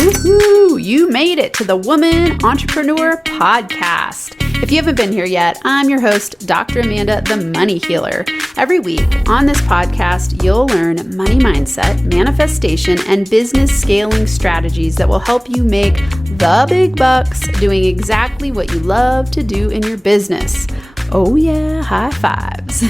Woohoo! You made it to the Woman Entrepreneur Podcast. If you haven't been here yet, I'm your host, Dr. Amanda, the Money Healer. Every week on this podcast, you'll learn money mindset, manifestation, and business scaling strategies that will help you make the big bucks doing exactly what you love to do in your business. Oh yeah, high fives.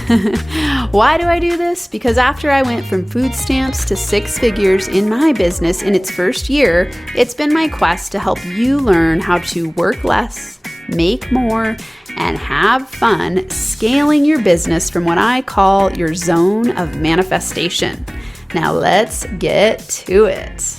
Why do I do this? Because after I went from food stamps to six figures in my business in its first year, it's been my quest to help you learn how to work less, make more, and have fun scaling your business from what I call your zone of manifestation. Now let's get to it.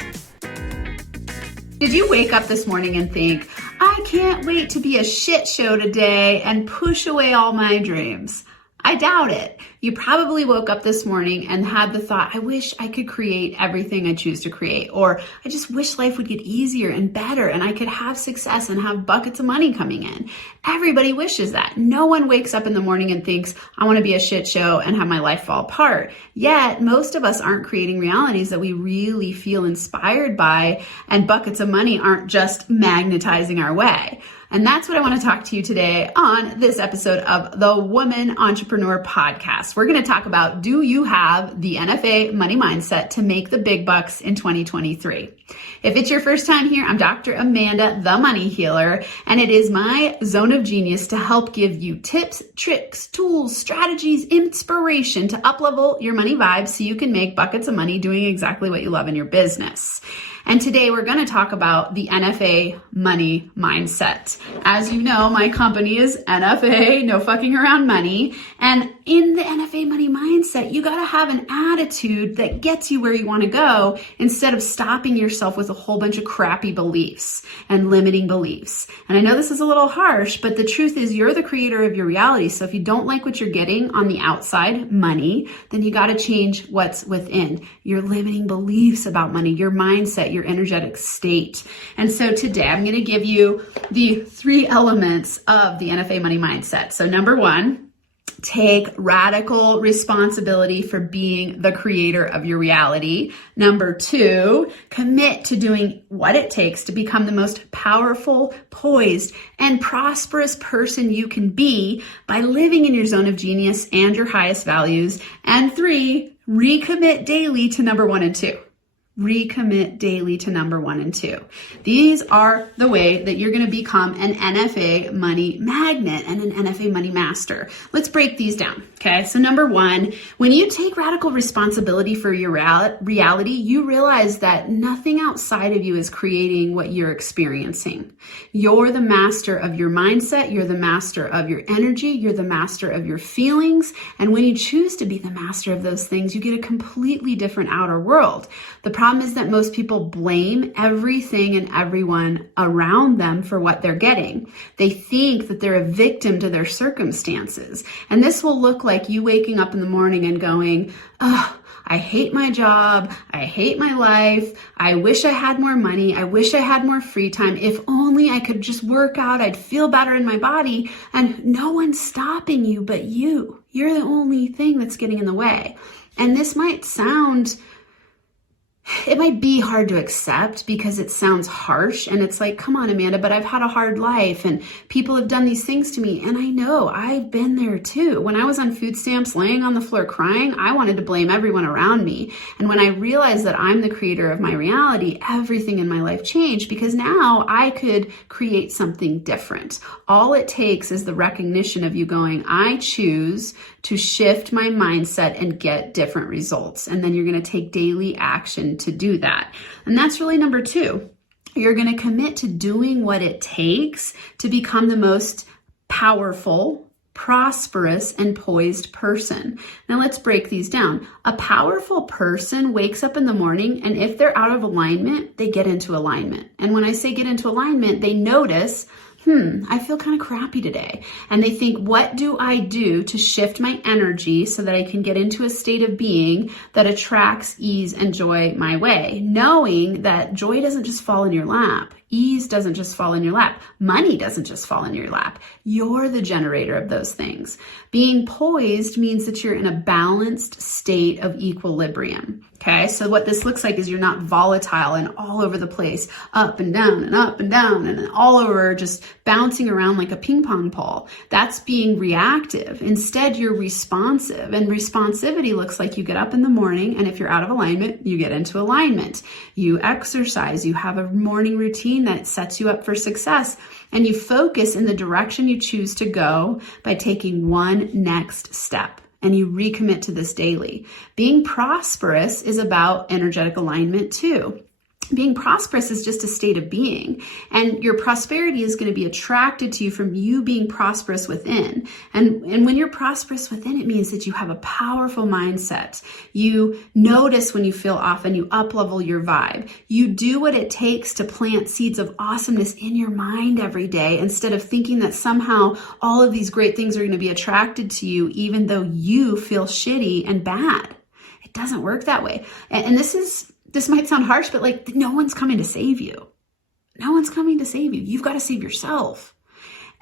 Did you wake up this morning and think, I can't wait to be a shit show today and push away all my dreams? I doubt it. You probably woke up this morning and had the thought, I wish I could create everything I choose to create, or I just wish life would get easier and better and I could have success and have buckets of money coming in. Everybody wishes that. No one wakes up in the morning and thinks, I want to be a shit show and have my life fall apart. Yet, most of us aren't creating realities that we really feel inspired by, and buckets of money aren't just magnetizing our way. And that's what I want to talk to you today on this episode of the Woman Entrepreneur Podcast. We're going to talk about, do you have the NFA money mindset to make the big bucks in 2023? If it's your first time here, I'm Dr. Amanda, the Money Healer, and it is my zone of genius to help give you tips, tricks, tools, strategies, inspiration to uplevel your money vibes so you can make buckets of money doing exactly what you love in your business. And today we're going to talk about the NFA money mindset. As you know, my company is NFA, no fucking around money. And in the NFA money mindset, you got to have an attitude that gets you where you want to go instead of stopping yourself with a whole bunch of crappy beliefs and limiting beliefs. And I know this is a little harsh, but the truth is you're the creator of your reality. So if you don't like what you're getting on the outside, money, then you got to change what's within. Your limiting beliefs about money, your mindset, your energetic state. And so today I'm going to give you the 3 elements of the NFA money mindset. So number 1, take radical responsibility for being the creator of your reality. Number 2, commit to doing what it takes to become the most powerful, poised, and prosperous person you can be by living in your zone of genius and your highest values. And 3, recommit daily to number 1 and 2. Recommit daily to number 1 and 2. These are the way that you're going to become an NFA money magnet and an NFA money master. Let's break these down. Okay. So number 1, when you take radical responsibility for your reality, you realize that nothing outside of you is creating what you're experiencing. You're the master of your mindset. You're the master of your energy. You're the master of your feelings. And when you choose to be the master of those things, you get a completely different outer world. The problem is that most people blame everything and everyone around them for what they're getting. They think that they're a victim to their circumstances. And this will look like you waking up in the morning and going, oh, I hate my job. I hate my life. I wish I had more money. I wish I had more free time. If only I could just work out, I'd feel better in my body. And no one's stopping you but you. You're the only thing that's getting in the way. And this might be hard to accept because it sounds harsh and it's like, come on, Amanda, but I've had a hard life and people have done these things to me. And I know I've been there too. When I was on food stamps, laying on the floor crying, I wanted to blame everyone around me. And when I realized that I'm the creator of my reality, everything in my life changed because now I could create something different. All it takes is the recognition of you going, I choose to shift my mindset and get different results. And then you're going to take daily action to do that. And that's really number 2. You're going to commit to doing what it takes to become the most powerful, prosperous, and poised person. Now let's break these down. A powerful person wakes up in the morning, and if they're out of alignment, they get into alignment. And when I say get into alignment, they notice, I feel kind of crappy today. And they think, what do I do to shift my energy so that I can get into a state of being that attracts ease and joy my way? Knowing that joy doesn't just fall in your lap. Ease doesn't just fall in your lap. Money doesn't just fall in your lap. You're the generator of those things. Being poised means that you're in a balanced state of equilibrium. Okay, so what this looks like is you're not volatile and all over the place, up and down and up and down and all over, just bouncing around like a ping pong ball. That's being reactive. Instead, you're responsive, and responsivity looks like you get up in the morning, and if you're out of alignment, you get into alignment. You exercise, you have a morning routine that sets you up for success, and you focus in the direction you choose to go by taking one next step. And you recommit to this daily. Being prosperous is about energetic alignment too. Being prosperous is just a state of being, and your prosperity is going to be attracted to you from you being prosperous within. And when you're prosperous within, it means that you have a powerful mindset. You notice when you feel off and you up-level your vibe. You do what it takes to plant seeds of awesomeness in your mind every day instead of thinking that somehow all of these great things are going to be attracted to you even though you feel shitty and bad. It doesn't work that way. And this might sound harsh, but like no one's coming to save you. No one's coming to save you. You've got to save yourself.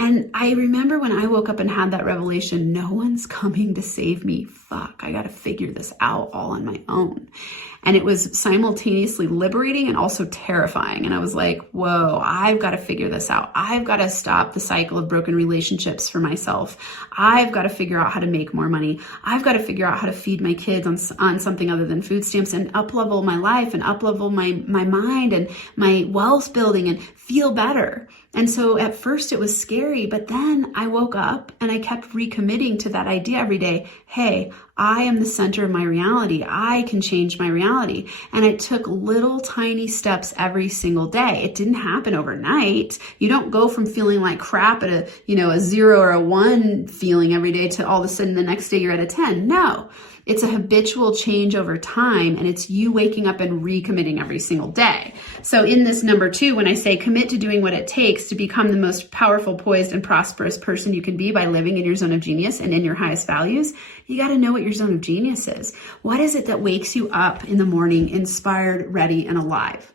And I remember when I woke up and had that revelation, no one's coming to save me. Fuck, I got to figure this out all on my own. And it was simultaneously liberating and also terrifying. And I was like, whoa, I've got to figure this out. I've got to stop the cycle of broken relationships for myself. I've got to figure out how to make more money. I've got to figure out how to feed my kids on something other than food stamps and up-level my life and up-level my mind and my wealth building and feel better. And so at first it was scary, but then I woke up and I kept recommitting to that idea every day. Hey, I am the center of my reality. I can change my reality. And it took little tiny steps every single day. It didn't happen overnight. You don't go from feeling like crap at a 0 or a 1 feeling every day to all of a sudden the next day you're at a 10. No. It's a habitual change over time, and it's you waking up and recommitting every single day. So in this number 2, when I say commit to doing what it takes to become the most powerful, poised, and prosperous person you can be by living in your zone of genius and in your highest values, you got to know what your zone of genius is. What is it that wakes you up in the morning inspired, ready, and alive?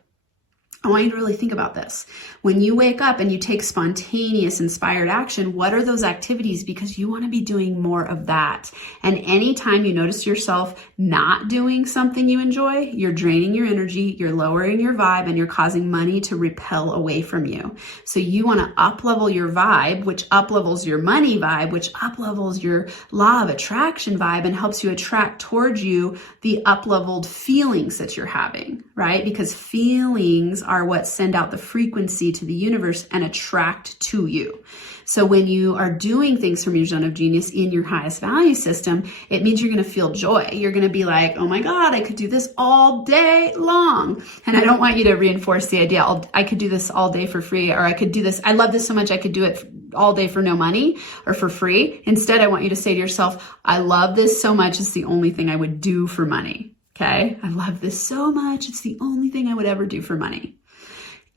I want you to really think about this. When you wake up and you take spontaneous, inspired action, what are those activities? Because you want to be doing more of that. And anytime you notice yourself not doing something you enjoy, you're draining your energy, you're lowering your vibe, and you're causing money to repel away from you. So you want to up-level your vibe, which up-levels your money vibe, which up-levels your law of attraction vibe and helps you attract towards you the up-leveled feelings that you're having, right? Because feelings are what send out the frequency to the universe and attract to you. So when you are doing things from your zone of genius in your highest value system, it means you're going to feel joy. You're going to be like, oh my God, I could do this all day long. And I don't want you to reinforce the idea, I could do this all day for free, or I could do this. I love this so much, I could do it all day for no money or for free. Instead, I want you to say to yourself, I love this so much, it's the only thing I would do for money. Okay? I love this so much, it's the only thing I would ever do for money.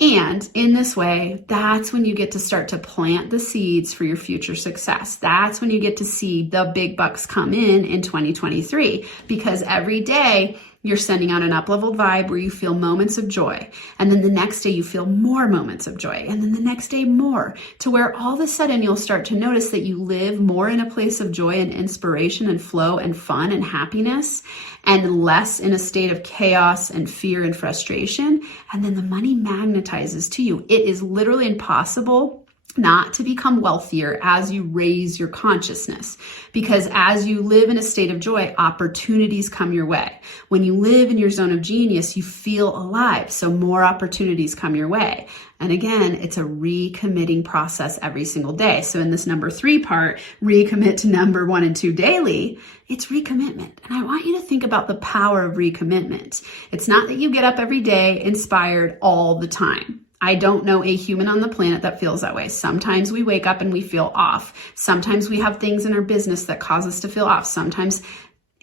And in this way, that's when you get to start to plant the seeds for your future success. That's when you get to see the big bucks come in 2023, because every day you're sending out an up-leveled vibe where you feel moments of joy. And then the next day you feel more moments of joy. And then the next day more, to where all of a sudden you'll start to notice that you live more in a place of joy and inspiration and flow and fun and happiness, and less in a state of chaos and fear and frustration. And then the money magnetizes to you. It is literally impossible not to become wealthier as you raise your consciousness. Because as you live in a state of joy, opportunities come your way. When you live in your zone of genius, you feel alive. So more opportunities come your way. And again, it's a recommitting process every single day. So in this number 3 part, recommit to number 1 and 2 daily, it's recommitment. And I want you to think about the power of recommitment. It's not that you get up every day inspired all the time. I don't know a human on the planet that feels that way. Sometimes we wake up and we feel off. Sometimes we have things in our business that cause us to feel off. Sometimes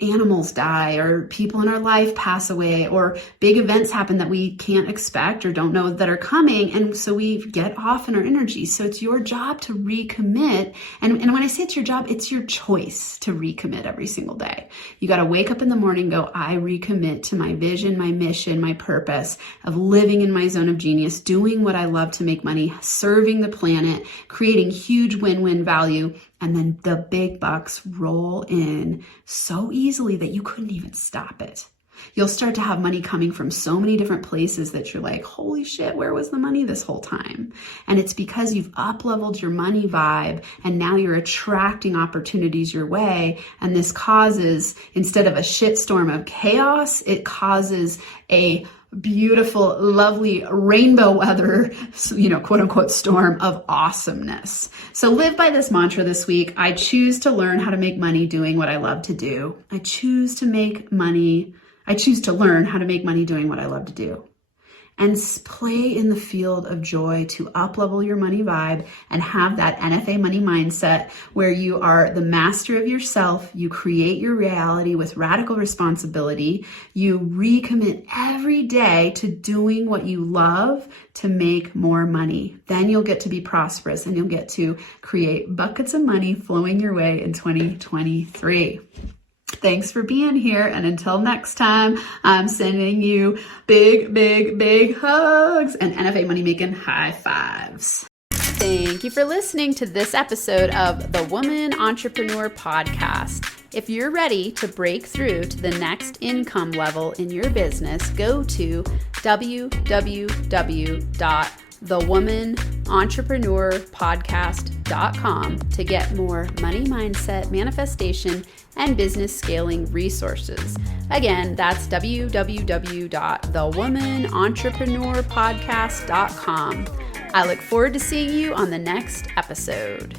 animals die or people in our life pass away or big events happen that we can't expect or don't know that are coming. And so we get off in our energy. So it's your job to recommit. And when I say it's your job, it's your choice to recommit every single day. You got to wake up in the morning and go, I recommit to my vision, my mission, my purpose of living in my zone of genius, doing what I love to make money, serving the planet, creating huge win-win value. And then the big bucks roll in so easily that you couldn't even stop it. You'll start to have money coming from so many different places that you're like, holy shit, where was the money this whole time? And it's because you've up-leveled your money vibe and now you're attracting opportunities your way. And this causes, instead of a shitstorm of chaos, it causes a beautiful, lovely rainbow weather, quote unquote, storm of awesomeness. So live by this mantra this week. I choose to learn how to make money doing what I love to do. I choose to learn how to make money doing what I love to do. And play in the field of joy to up-level your money vibe and have that NFA money mindset where you are the master of yourself. You create your reality with radical responsibility. You recommit every day to doing what you love to make more money. Then you'll get to be prosperous and you'll get to create buckets of money flowing your way in 2023. Thanks for being here. And until next time, I'm sending you big, big, big hugs and NFA money making high fives. Thank you for listening to this episode of the Woman Entrepreneur Podcast. If you're ready to break through to the next income level in your business, go to www.thewomanentrepreneurpodcast.com to get more money mindset, manifestation, and business scaling resources. Again, that's www.thewomanentrepreneurpodcast.com. I look forward to seeing you on the next episode.